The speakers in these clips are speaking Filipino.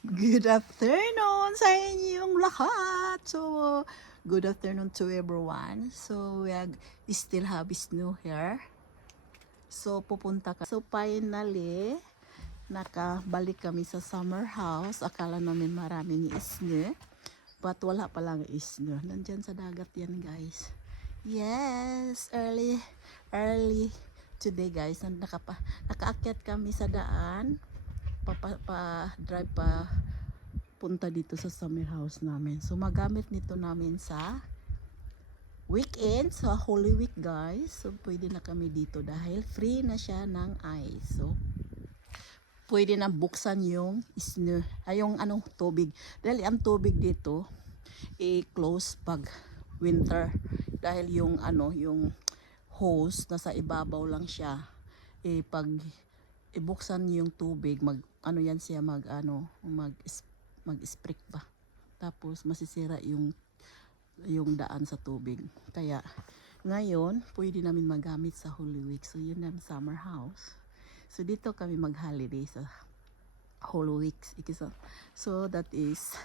Good afternoon sa inyong lahat. So, good afternoon to everyone. So, we still have snow here. So, pupunta ka. So, finally, nakabalik kami sa summer house. Akala namin maraming snow. But wala palang snow. Nandyan sa dagat yan, guys. Yes, early today, guys. Nakaakyat kami sa daan. Drive pa punta dito sa summer house namin. So magamit nito namin sa weekend, sa Holy Week, guys. So pwede na kami dito dahil free na siya ng ice. So pwede na buksan yung snow, yung tubig. Dahil ang tubig dito i-close pag winter dahil yung hose nasa ibabaw lang siya. Pag ibuksan yung tubig, yan siya mag-sprick ba. Tapos masisira yung daan sa tubig. Kaya ngayon, pwede namin magamit sa Holy Week. So yun ang summer house. So dito kami mag-holiday sa Holy Week. So that is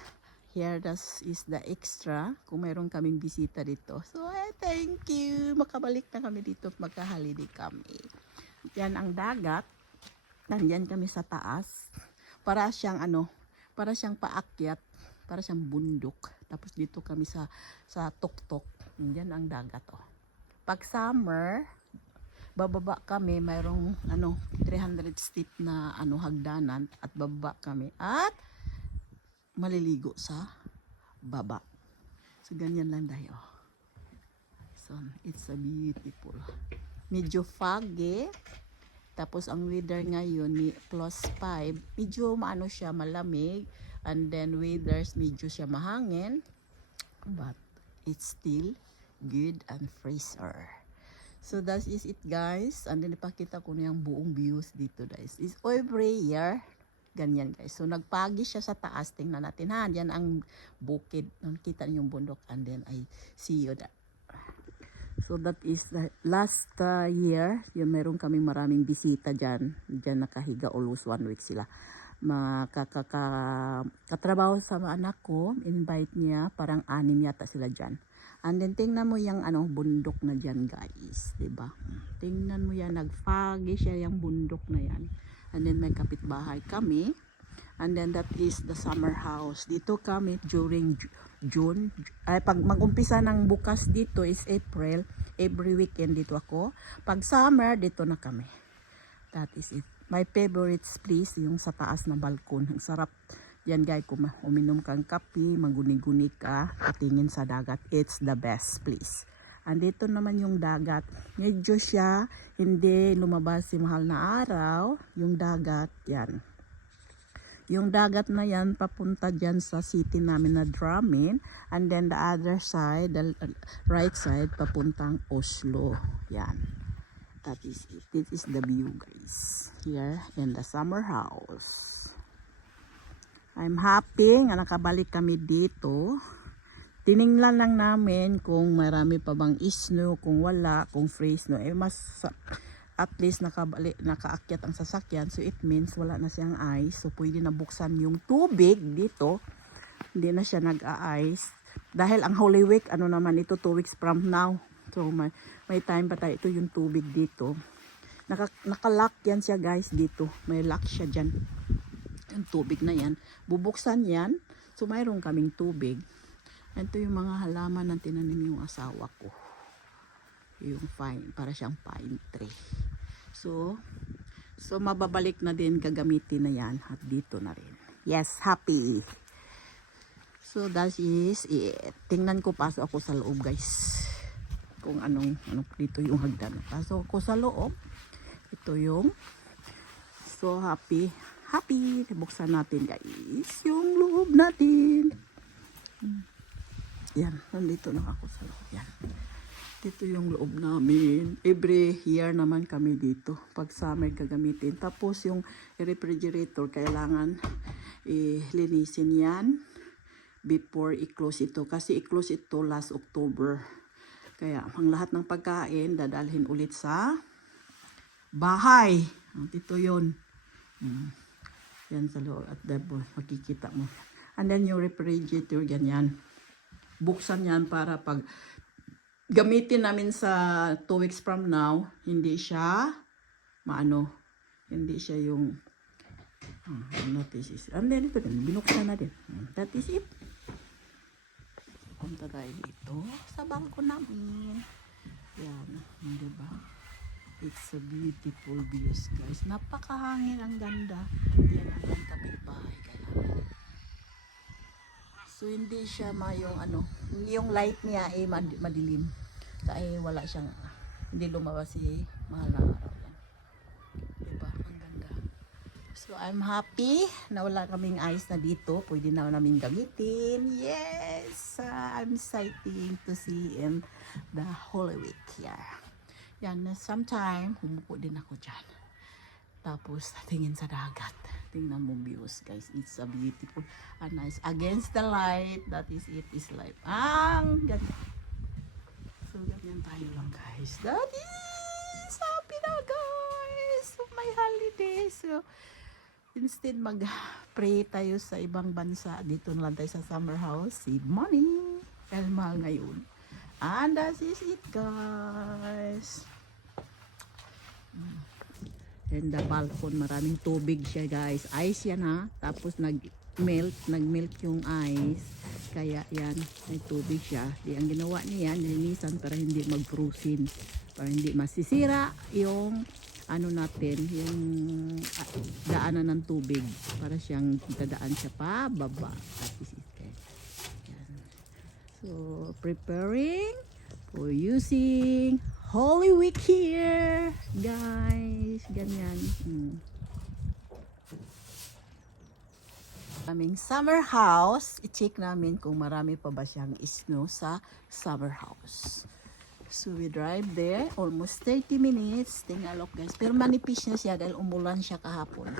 here, that is the extra kung mayroon kaming bisita dito. So thank you. Makabalik na kami dito, magka-holiday kami. Yan ang dagat. Nandyan kami sa taas. Para siyang paakyat, para siyang bundok. Tapos dito kami sa tuktok. Yan ang dagat, oh. Pag summer, bababa kami, mayroong 300 step na hagdanan at bababa kami at maliligo sa baba. So ganyan lang tayo. So it's a beautiful. Medyo foggy. Tapos ang weather ngayon ni +5, medyo siya malamig, and then weathers medyo siya mahangin, but it's still good and fresher. So that is it, guys. And then ipakita ko na yung buong views dito, guys. It's every year ganyan, guys. So nagpagi siya sa taas, tingnan natin ha. Yan ang bukid, nakita niyo yung bundok, and then I see you that. So that is the last year, yung meron kaming maraming bisita dyan. Dyan nakahiga almost 1 week sila. Katrabaho sa anak ko, invite niya, parang 6 yata sila dyan. And then tingnan mo yung bundok na dyan, guys. Diba? Tingnan mo yan, nagfagi siya yung bundok na yan. And then may kapitbahay kami. And then that is the summer house. Dito kami during June. Pag mag-umpisa ng bukas dito is April. Every weekend dito ako. Pag summer, dito na kami. That is it. My favorites, please, yung sa taas na balkon. Ang sarap yan, guys. Kung uminom kang kape, maguni-guni ka, patingin sa dagat. It's the best, please. Andito naman yung dagat. Medyo siya hindi lumabas si mahal na araw. Yung dagat, yan. Yung dagat na yan, papunta dyan sa city namin na Drammen. And then the other side, the right side, papuntang Oslo. Yan. That is it. This is the view, guys. Here in the summer house. I'm happy nga nakabalik kami dito. Tiningnan lang namin kung marami pa bang snow, kung wala, kung free snow. At least nakaakyat ang sasakyan, so it means wala na siyang ice. So pwede na buksan yung tubig dito. Hindi na siya nag-a-ice. Dahil ang Holy Week, naman ito, 2 weeks from now. So may time pa tayo. Ito yung tubig dito. Nakalock yan siya, guys, dito. May lock siya dyan. Yung tubig na yan. Bubuksan yan. So mayroon kaming tubig. Ito yung mga halaman na tinanim yung asawa ko. Yung para siyang pine tree. So mababalik na din, gagamitin na yan at dito na rin. Yes, happy. So that is it. Tingnan ko, pasok ako sa loob, guys. Kung anong dito yung hagdan. Pasok ako sa loob. Ito yung so happy. Buksan natin, guys, yung loob natin. Yan, nandito na ako sa loob. Yan. Dito yung loob namin. Every year naman kami dito. Pag summer gagamitin. Tapos yung refrigerator, kailangan linisin yan before i-close ito. Kasi i-close ito last October. Kaya ang lahat ng pagkain dadalhin ulit sa bahay. Dito yun. Yan sa loob at makikita mo. And then yung refrigerator, ganyan. Buksan yan para pag gamitin namin sa 2 weeks from now, hindi siya hindi siya yung that is it. And then ito din, binuksan na din. That is it. Punta tayo dito sa bangko namin. Yan, di ba? It's a beautiful views, guys. Napakahangin, ang ganda. Yan ang kapitbahay ka namin. So hindi siya yung light niya ay madilim. Kaya wala siyang, hindi lumabas si mahal na araw. Diba? Ang ganda. So I'm happy na wala kaming ice na dito. Pwede na namin gamitin. Yes! I'm excited to see the Holy Week here. Yan, sometime, humupo din ako dyan. Tapos, tingin sa dagat. Tingnan mo views, guys. It's a beautiful and nice. Against the light, that is it, is life. Ang ganda. So, ganyan tayo lang, guys. That is happy na, guys. So, my holiday. So, instead mag-pray tayo sa ibang bansa, dito na lang tayo sa summer house. Save money. Dahil mahal ngayon. And that is it, guys. And the balcony, maraming tubig siya, guys. Ice yan, ha. Tapos nag-melt yung ice. Kaya yan, may tubig siya. Di ang ginawa niya, nilinisan para hindi mag-frozen. Para hindi masisira yung natin, yung daanan ng tubig. Para siyang dadaan siya pa baba. So, preparing for using Holy Week here, guys. Ganyan. Aming summer house, i-check namin kung marami pa ba siyang snow sa summer house. So we drive there, almost 30 minutes. Tingalok, guys. Pero manipis na siya dahil umulan siya kahapon.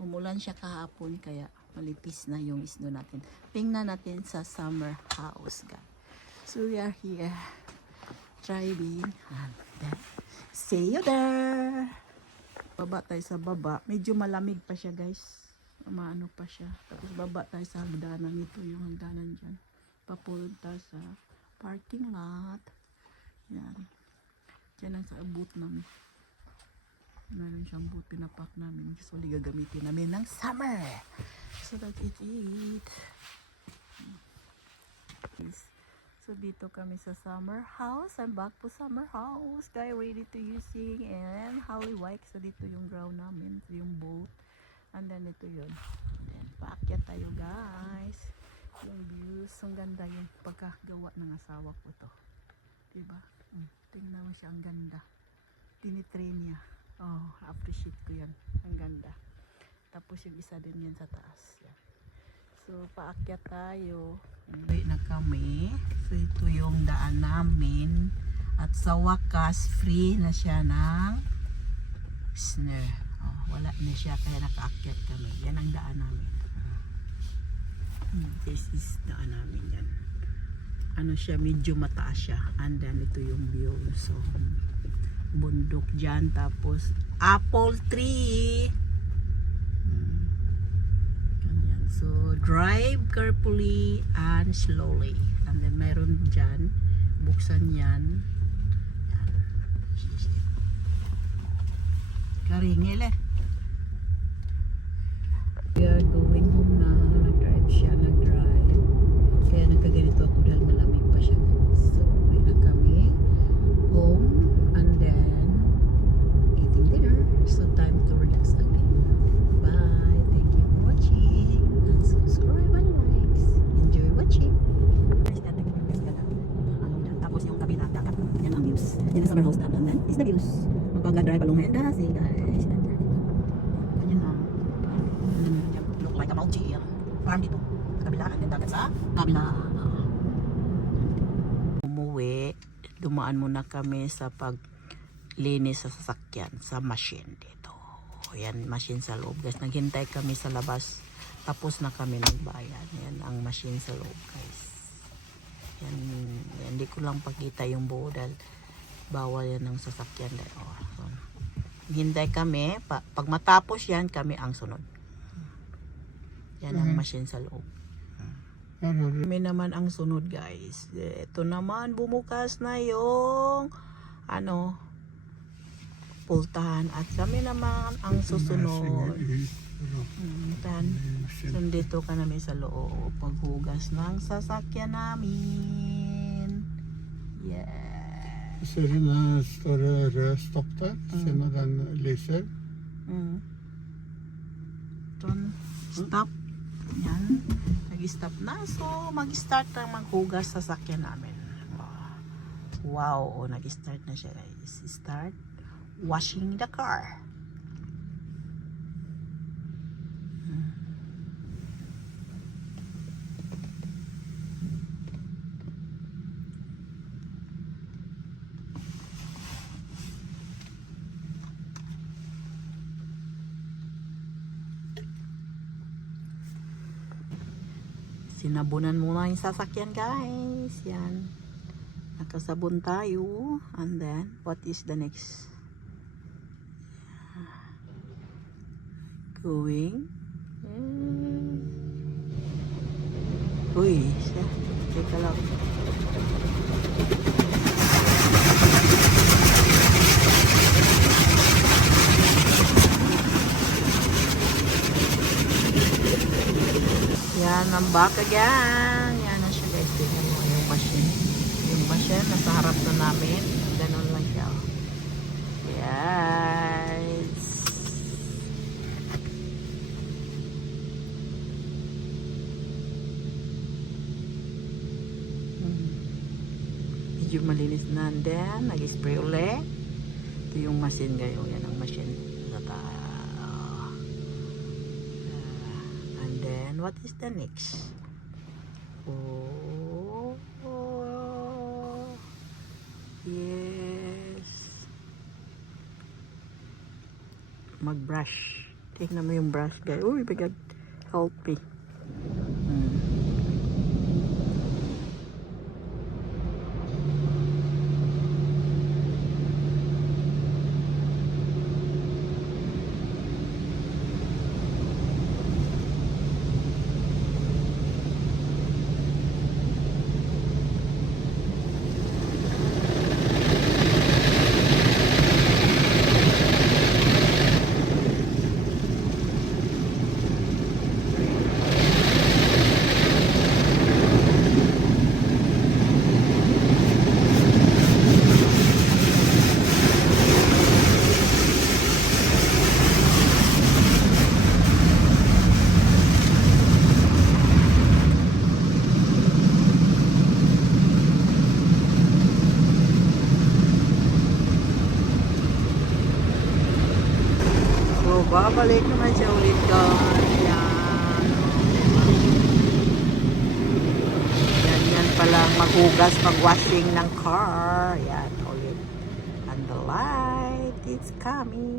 Umulan siya kahapon, kaya malipis na yung snow natin. Tingnan natin sa summer house, guys. So we are here driving, and then see you there. Baba tayo sa baba. Medyo malamig pa siya, guys. Maano pa siya. Tapos baba tayo sa hagdanan. Ito yung hagdanan dyan. Papunta sa parking lot. Yan. Diyan lang sa boot namin. Meron siyang boot. Pinapak namin. So, gagamitin namin ng summer. So, that's it. So, dito kami sa summer house. I'm back po summer house. Guys, ready to using and Holy Week. So, dito yung ground namin. So, yung boat. And then, ito yun. And then, paakyat tayo, guys. Yung views. Ang ganda yung pagkagawa ng asawa ko to. Diba? Tingnan mo siya. Ang ganda. Tinitrain niya. Oh, appreciate ko yan. Ang ganda. Tapos, yung isa din yan sa taas. Yan. So, paakyat tayo. Uwi na kami. So, ito yung daan namin. At sa wakas, free na siya ng snow. Oh, wala na siya, kaya nakaakyat kami. Yan ang daan namin. This is daan namin yan. Siya, medyo mataas siya. And then, ito yung view. So, bundok dyan. Tapos, apple tree. So, drive carefully and slowly. And then, mayroon dyan. Buksan yan. Yan. Karingil eh. We are going home na. Nag-drive siya. Nag-drive. Kaya nagkaganito ako dahil malamig pa siya. So, uwi na kami. Home. And then, eating dinner. So, time to relax again. Bye. Thank you for watching. And subscribe and likes. Enjoy watching. Tapos yung kabila, dagat. Yan ang views. Yan ang summer house natin. And then, is the views. Magpag-drive along and see guys. Ganyan lang. Look like a multi farm dito. Sa kabila. And then dagat sa kabila. Umuwi. Dumaan muna kami sa paglinis sa sasakyan. Sa machine dito. Yan, machine sa loob. Guys, naghintay kami sa labas. Tapos na kami nagbayad. Yan ang machine sa loob, guys. Yan, hindi ko lang pakita yung buo dahil bawal yan ng sasakyan dahil Hintay kami. Pag matapos yan, kami ang sunod. Yan ang machine sa loob. Kami naman ang sunod, guys. Ito naman, bumukas na yung pultahan. At kami naman ang susunod. Sundito ka namin sa loob. Paghugas ng sasakyan namin. Yeah. Ser du når det står rød stopp der? Se når den lyser. Stop. Yan. Nag-stop na. So, mag-start na maghugas sa sasakyan namin. Wow. O, nag-start na siya, guys. Start washing the car. Sinabunan muna yung sasakyan, guys. Yan. Nakasabon tayo. And then, what is the next? Going. Uy, siya. Teka lang. Yan, I'm back again. Yan na siya, guys. Tingnan mo yung machine. Yung machine, nasa harap na namin. Ganon lang siya. Yes. Medyo malinis na. And then, nag-spray ulit. Ito yung machine, guys. Yan ang machine. What is the next? Oh, yes. Mag-brush. Tingnan mo yung brush, guys. Uy, bigag healthy. So, babalik naman siya ulit doon. Yan. Yan palang maghugas, mag-washing ng car. Yan ulit. And the light is coming.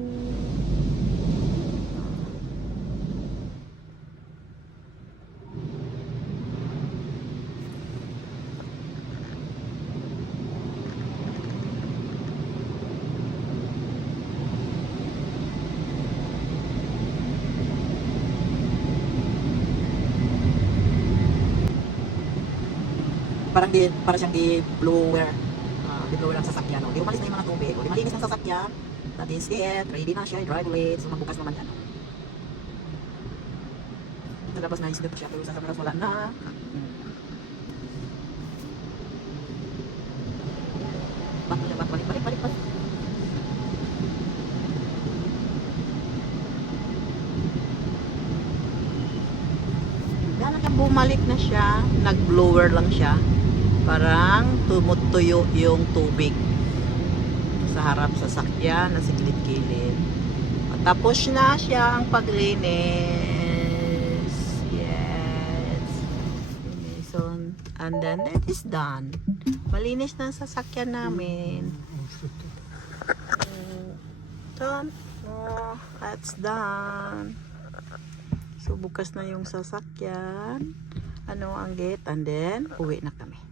Para siyang di-blower. Di-blower ang sasakyan. Di umalis na yung mga tubig. Di malinis ang sasakyan. That is it. Ready na siya. Drive ulit. So magbukas naman yan. Nalabas na yung silip siya. Pero sa kameras wala na. Balik. Bumalik na siya. Nag-blower lang siya. Parang tumutuyo yung tubig sa harap sa sasakyan na sigilid-gilid. Tapos na siya ang paglinis. Yes. And then it is done. Malinis na ang sasakyan namin. Done. Oh, that's done. So bukas na yung sasakyan. Ang gate, and then uwi na kami.